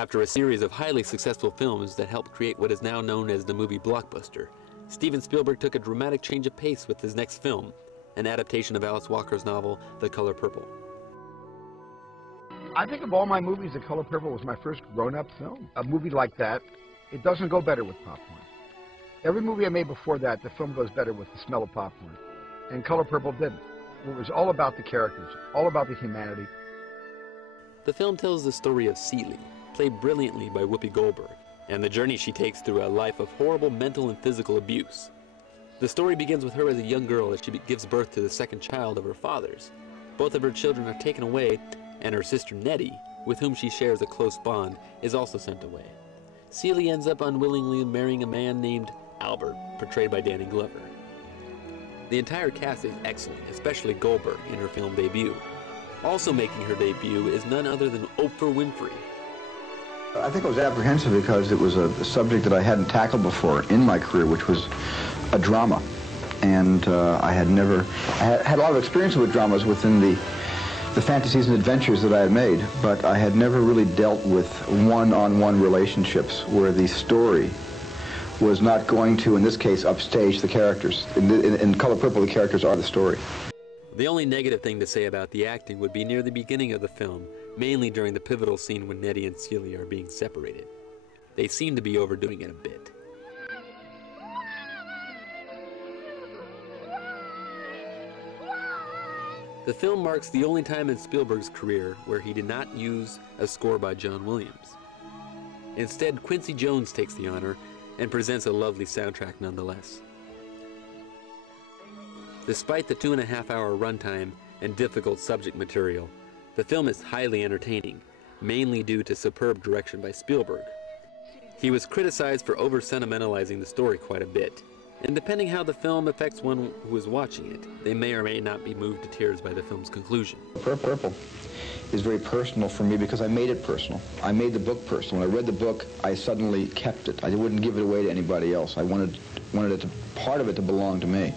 After a series of highly successful films that helped create what is now known as the movie blockbuster, Steven Spielberg took a dramatic change of pace with his next film, an adaptation of Alice Walker's novel, The Color Purple. I think of all my movies, The Color Purple was my first grown-up film. A movie like that, it doesn't go better with popcorn. Every movie I made before that, the film goes better with the smell of popcorn. And Color Purple didn't. It was all about the characters, all about the humanity. The film tells the story of Celie, played brilliantly by Whoopi Goldberg, and the journey she takes through a life of horrible mental and physical abuse. The story begins with her as a young girl as she gives birth to the second child of her father's. Both of her children are taken away, and her sister Nettie, with whom she shares a close bond, is also sent away. Celie ends up unwillingly marrying a man named Albert, portrayed by Danny Glover. The entire cast is excellent, especially Goldberg in her film debut. Also making her debut is none other than Oprah Winfrey. I think I was apprehensive because it was a subject that I hadn't tackled before in my career, which was a drama. And I had a lot of experience with dramas within the fantasies and adventures that I had made, but I had never really dealt with one-on-one relationships where the story was not going to, in this case, upstage the characters. In Color Purple, the characters are the story. The only negative thing to say about the acting would be near the beginning of the film, mainly during the pivotal scene when Nettie and Celie are being separated. They seem to be overdoing it a bit. The film marks the only time in Spielberg's career where he did not use a score by John Williams. Instead, Quincy Jones takes the honor and presents a lovely soundtrack nonetheless. Despite the 2.5-hour runtime and difficult subject material, the film is highly entertaining, mainly due to superb direction by Spielberg. He was criticized for over-sentimentalizing the story quite a bit, and depending how the film affects one who is watching it, they may or may not be moved to tears by the film's conclusion. Purple is very personal for me because I made it personal. I made the book personal. When I read the book, I suddenly kept it. I wouldn't give it away to anybody else. I wanted part of it to belong to me.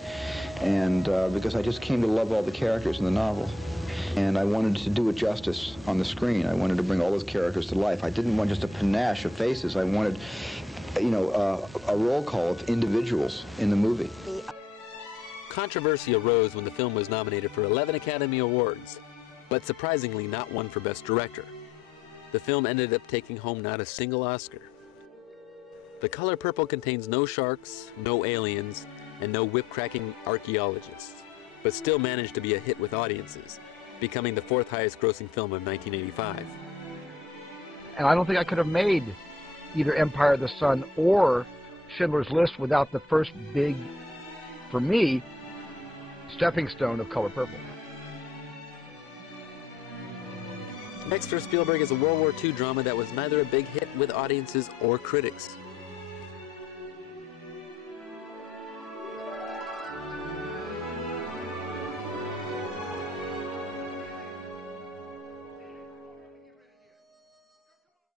And because I just came to love all the characters in the novel. And I wanted to do it justice on the screen. I wanted to bring all those characters to life. I didn't want just a panache of faces. I wanted, a roll call of individuals in the movie. Controversy arose when the film was nominated for 11 Academy Awards, but surprisingly not one for Best Director. The film ended up taking home not a single Oscar. The Color Purple contains no sharks, no aliens, and no whip-cracking archaeologists, but still managed to be a hit with audiences, becoming the 4th highest grossing film of 1985. And I don't think I could have made either Empire of the Sun or Schindler's List without the first big, for me, stepping stone of Color Purple. Next for Spielberg is a World War II drama that was neither a big hit with audiences or critics.